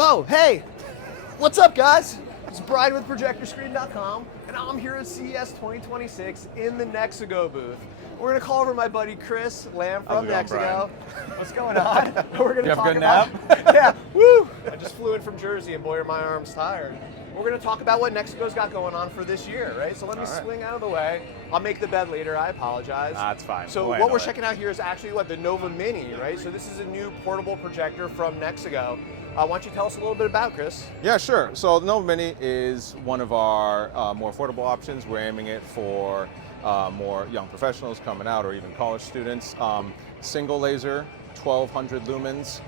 Oh, hey! What's up, guys? It's Brian with ProjectorScreen.com, and I'm here at CES 2026 in the NexiGo booth. We're going to call over my buddy Chris Lamb from NexiGo. What's going on? We're going to talk about. Yeah, woo! I just flew in from Jersey, and boy, are my arms tired. We're going to talk about what NexiGo's got going on for this year, right? So let me swing out of the way. I'll make the bed later. I apologize. That's fine. So what we're checking out here is actually the Nova Mini, right? So this is a new portable projector from NexiGo. Why don't you tell us a little bit about, Chris? Yeah, sure. So the Nova Mini is one of our more affordable options. We're aiming it for more young professionals coming out or even college students. Single laser, 1200 lumens.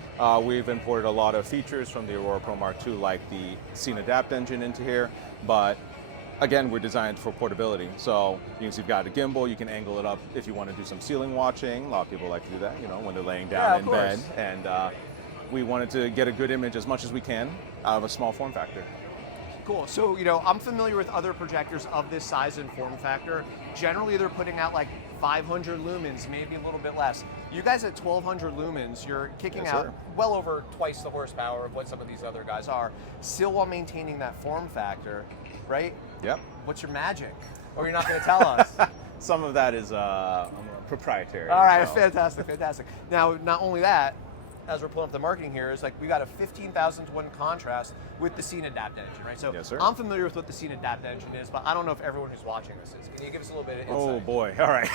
We've imported a lot of features from the Aurora Pro MKIII, like the Scene Adapt engine into here, but again, we're designed for portability. So you can see you've got a gimbal, you can angle it up if you want to do some ceiling watching. A lot of people like to do that, you know, when they're laying down in bed. And we wanted to get a good image as much as we can out of a small form factor. Cool. So, you know, I'm familiar with other projectors of this size and form factor. Generally, they're putting out like 500 lumens, maybe a little bit less. You guys at 1200 lumens, you're kicking out well over twice the horsepower of what some of these other guys are, still while maintaining that form factor, right? Yep. What's your magic? Or you're not going to tell us? Some of that is proprietary. All right, fantastic, fantastic. Now, not only that, as we're pulling up the marketing here, is like we got a 15,000 to 1 contrast with the Scene Adapt engine, right? So I'm familiar with what the Scene Adapt engine is, but I don't know if everyone who's watching this is. Can you give us a little bit of insight? Oh boy, all right.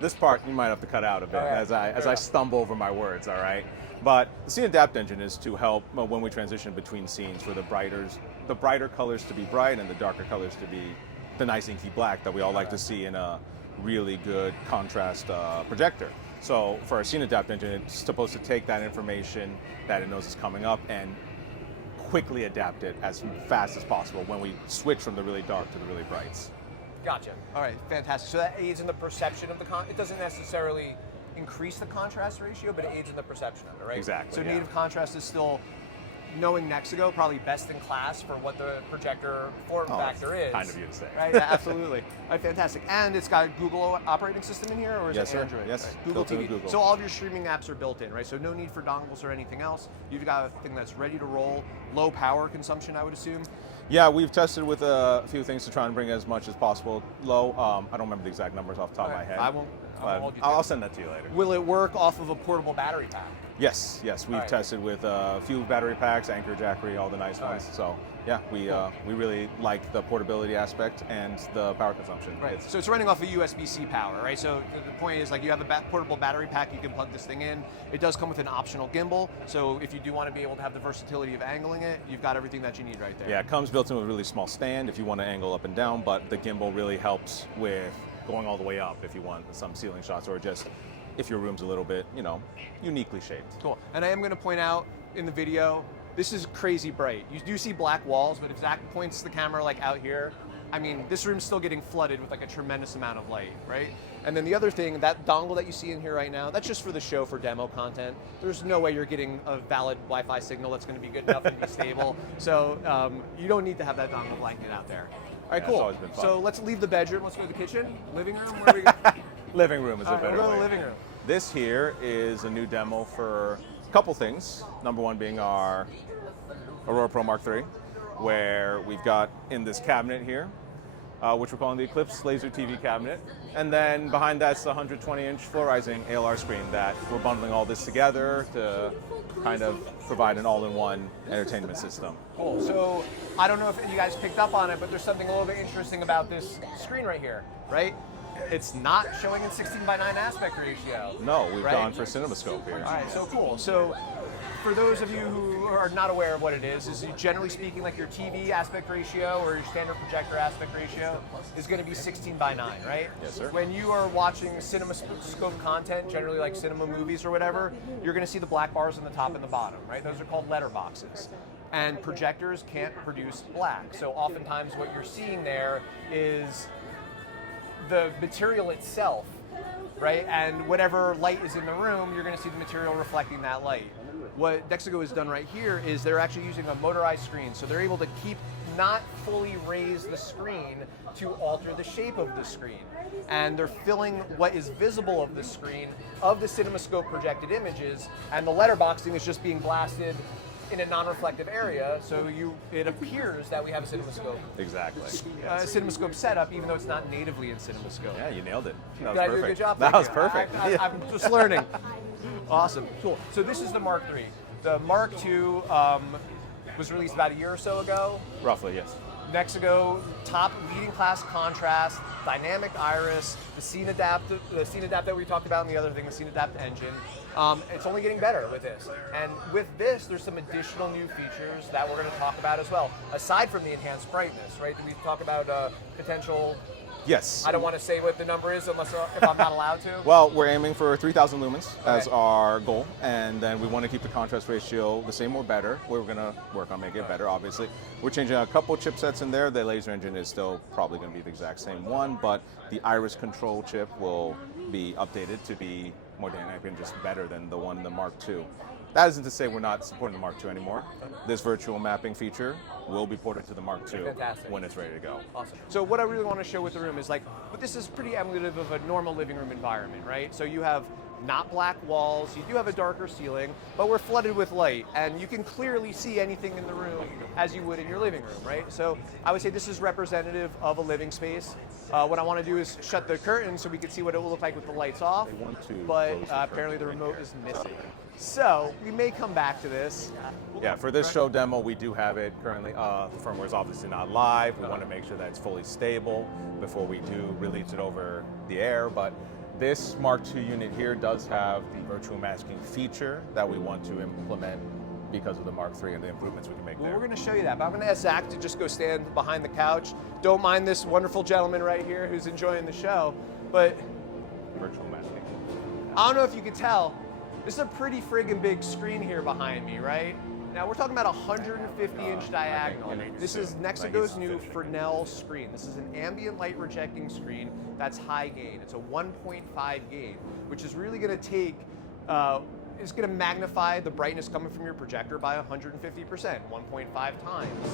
This part you might have to cut out a bit as I stumble over my words, all right? But the Scene Adapt engine is to help when we transition between scenes for the brighter colors to be bright and the darker colors to be the nice inky black that we all like to see in a really good contrast projector. So for our Scene Adapt engine, it's supposed to take that information that it knows is coming up and quickly adapt it as fast as possible when we switch from the really dark to the really brights. Gotcha. All right, fantastic. So that aids in the perception of the it doesn't necessarily increase the contrast ratio, but it aids in the perception of it, right? Exactly. So native contrast is still, knowing NexiGo, probably best in class for what the projector form factor is. Kind of you to say. Right, yeah, absolutely. All right, fantastic. And it's got a Google operating system in here, or is it Android? Yes, right. Google TV. Google. So all of your streaming apps are built in, right? So no need for dongles or anything else. You've got a thing that's ready to roll, low power consumption, I would assume. Yeah, we've tested with a few things to try and bring as much as possible low. I don't remember the exact numbers off the top of my head. I'll send that to you later. Will it work off of a portable battery pack? Yes, we've tested with a few battery packs, Anchor, Jackery, all the nice ones. So yeah, we really like the portability aspect and the power consumption. Right. So it's running off of USB-C power, right? So the point is, like, you have a portable battery pack, you can plug this thing in. It does come with an optional gimbal, so if you do want to be able to have the versatility of angling it, you've got everything that you need right there. Yeah, it comes built in with a really small stand if you want to angle up and down, but the gimbal really helps with going all the way up if you want some ceiling shots, or just if your room's a little bit, you know, uniquely shaped. Cool. And I am going to point out in the video, this is crazy bright. You do see black walls, but if Zach points the camera like out here, I mean, this room's still getting flooded with like a tremendous amount of light, right? And then the other thing, that dongle that you see in here right now, that's just for the show, for demo content. There's no way you're getting a valid Wi-Fi signal that's going to be good enough and be stable. So you don't need to have that dongle blanket out there. All right, cool. So let's leave the bedroom. Let's go to the kitchen, living room. Where are we going? Living room is a better way. We'll go to the living room. This here is a new demo for a couple things. Number one being our Aurora Pro MKIII, where we've got in this cabinet here, which we're calling the Eclipse Laser TV cabinet. And then behind that's the 120-inch fluorescing ALR screen that we're bundling all this together to kind of provide an all-in-one entertainment system. Cool. So I don't know if you guys picked up on it, but there's something a little bit interesting about this screen right here, right? It's not showing in 16:9 aspect ratio. No, we've gone for CinemaScope here. All right, so cool. So for those of you who are not aware of what it is generally speaking, like your TV aspect ratio or your standard projector aspect ratio is going to be 16:9, right? Yes, sir. When you are watching CinemaScope content, generally like cinema movies or whatever, you're going to see the black bars on the top and the bottom, right? Those are called letterboxes. And projectors can't produce black. So oftentimes what you're seeing there is the material itself, right? And whatever light is in the room, you're going to see the material reflecting that light. What NexiGo has done right here is they're actually using a motorized screen, so they're able to not fully raise the screen to alter the shape of the screen. And they're filling what is visible of the screen of the CinemaScope projected images, and the letterboxing is just being blasted in a non-reflective area, so it appears that we have a CinemaScope. Exactly. CinemaScope setup, even though it's not natively in CinemaScope. Yeah, you nailed it. That Did I was do a perfect. good job? That Thank was you. perfect. I'm just learning. Awesome. Cool. So this is the Mark III. The Mark II was released about a year or so ago. Roughly, yes. NexiGo, top leading class contrast, dynamic iris, the scene adapt that we talked about, and the other thing, the scene adapt engine. It's only getting better with this. And with this, there's some additional new features that we're going to talk about as well, aside from the enhanced brightness, right? Did we talk about potential? Yes. I don't want to say what the number is unless if I'm not allowed to. Well, we're aiming for 3,000 lumens as our goal, and then we want to keep the contrast ratio the same or better. We're going to work on making it better, obviously. We're changing a couple chipsets in there. The laser engine is still probably going to be the exact same one, but the iris control chip will be updated to be more dynamic and just better than the one in the Mark II. That isn't to say we're not supporting the Mark II anymore. This virtual mapping feature will be ported to the Mark II when it's ready to go. Awesome. So what I really want to show with the room is but this is pretty emulative of a normal living room environment, right? So you have not black walls, you do have a darker ceiling, but we're flooded with light, and you can clearly see anything in the room as you would in your living room, right? So I would say this is representative of a living space. What I want to do is shut the curtain so we can see what it will look like with the lights off, but apparently the remote is missing. So we may come back to this. Yeah, for this show demo, we do have it currently. The firmware is obviously not live. We want to make sure that it's fully stable before we do release it over the air. But this Mark II unit here does have the virtual masking feature that we want to implement because of the Mark III and the improvements we can make there. We're going to show you that, but I'm going to ask Zach to just go stand behind the couch. Don't mind this wonderful gentleman right here who's enjoying the show, but virtual masking. I don't know if you could tell, this is a pretty friggin' big screen here behind me, right? Now we're talking about 150-inch diagonal. This is NexiGo's new Fresnel Screen. This is an ambient light rejecting screen that's high gain. It's a 1.5 gain, which is really going to take, it's going to magnify the brightness coming from your projector by 150%, 1.5 times.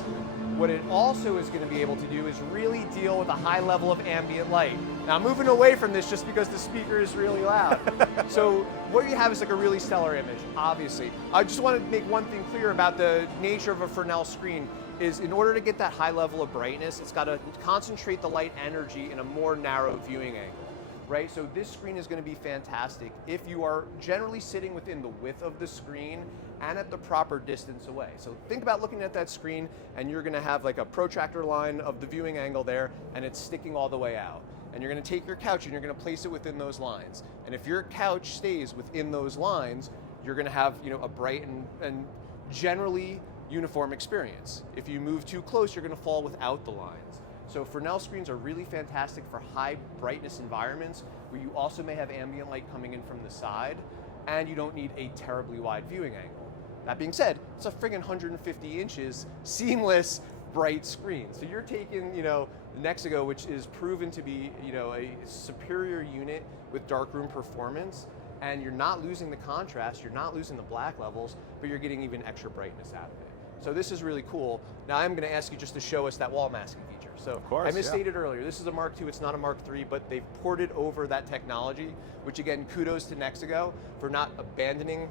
What it also is going to be able to do is really deal with a high level of ambient light. Now I'm moving away from this just because the speaker is really loud. So what you have is like a really stellar image, obviously. I just want to make one thing clear about the nature of a Fresnel screen is in order to get that high level of brightness, it's got to concentrate the light energy in a more narrow viewing angle. Right, so this screen is going to be fantastic if you are generally sitting within the width of the screen and at the proper distance away. So think about looking at that screen and you're going to have like a protractor line of the viewing angle there and it's sticking all the way out. And you're going to take your couch and you're going to place it within those lines. And if your couch stays within those lines, you're going to have a bright and generally uniform experience. If you move too close, you're going to fall without the lines. So Fresnel screens are really fantastic for high brightness environments where you also may have ambient light coming in from the side and you don't need a terribly wide viewing angle. That being said, it's a friggin' 150 inches seamless bright screen. So you're taking, NexiGo, which is proven to be, a superior unit with darkroom performance, and you're not losing the contrast, you're not losing the black levels, but you're getting even extra brightness out of it. So this is really cool. Now I'm going to ask you just to show us that wall masking feature. So of course, I misstated earlier, this is a Mark II, it's not a Mark III, but they've ported over that technology, which again, kudos to NexiGo for not abandoning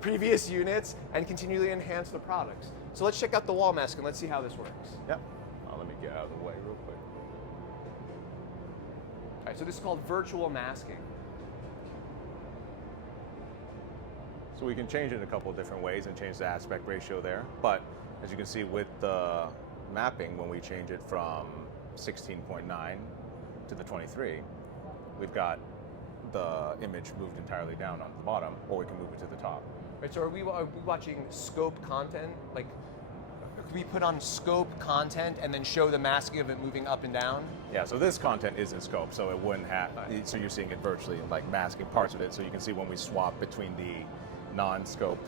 previous units and continually enhance the products. So let's check out the wall mask and let's see how this works. Yep. Let me get out of the way real quick. All right, so this is called virtual masking. So we can change it in a couple of different ways and change the aspect ratio there. But as you can see with the mapping, when we change it from 16.9 to the 23, we've got the image moved entirely down on the bottom, or we can move it to the top. Right, so are we watching scope content? Like, could we put on scope content and then show the masking of it moving up and down? Yeah, so this content is in scope, so it wouldn't have, so you're seeing it virtually like masking parts of it, so you can see when we swap between the non-scope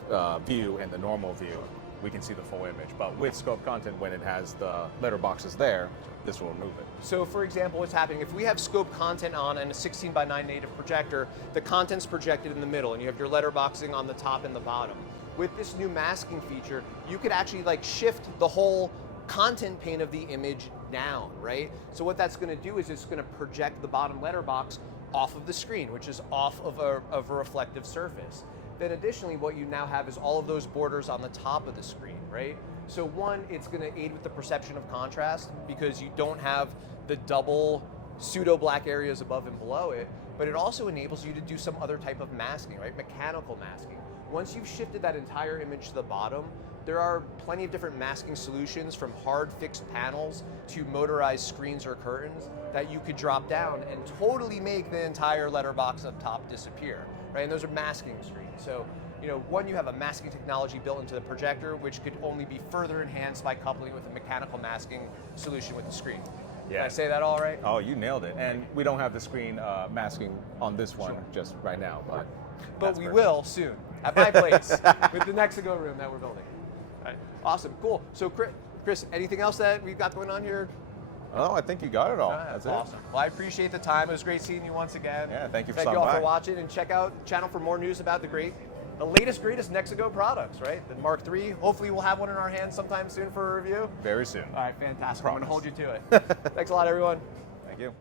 view and the normal view, we can see the full image. But with scope content, when it has the letter boxes there, this will remove it. So for example, what's happening, if we have scope content on and a 16:9 native projector, the content's projected in the middle and you have your letterboxing on the top and the bottom. With this new masking feature, you could actually shift the whole content pane of the image down, right? So what that's going to do is it's going to project the bottom letterbox off of the screen, which is off of a reflective surface. then additionally what you now have is all of those borders on the top of the screen, right? So one, it's going to aid with the perception of contrast because you don't have the double pseudo black areas above and below it, but it also enables you to do some other type of masking, right? Mechanical masking. Once you've shifted that entire image to the bottom, there are plenty of different masking solutions from hard fixed panels to motorized screens or curtains that you could drop down and totally make the entire letterbox up top disappear, right? And those are masking screens. So, you know, one, you have a masking technology built into the projector, which could only be further enhanced by coupling it with a mechanical masking solution with the screen. Yeah. Did I say that all right? Oh, you nailed it. And we don't have the screen masking on this one just right now, but we will soon at my place with the NexiGo room that we're building. All right. Awesome, cool. So Chris, anything else that we've got going on here? Oh, I think you got it all. That's awesome. Well, I appreciate the time. It was great seeing you once again. Yeah, thank you for stopping by. Thank you all by. for watching, and check out the channel for more news about the latest, greatest NexiGo products, right? The Mark III. Hopefully we'll have one in our hands sometime soon for a review. Very soon. All right, fantastic. Promise. I'm going to hold you to it. Thanks a lot, everyone. Thank you.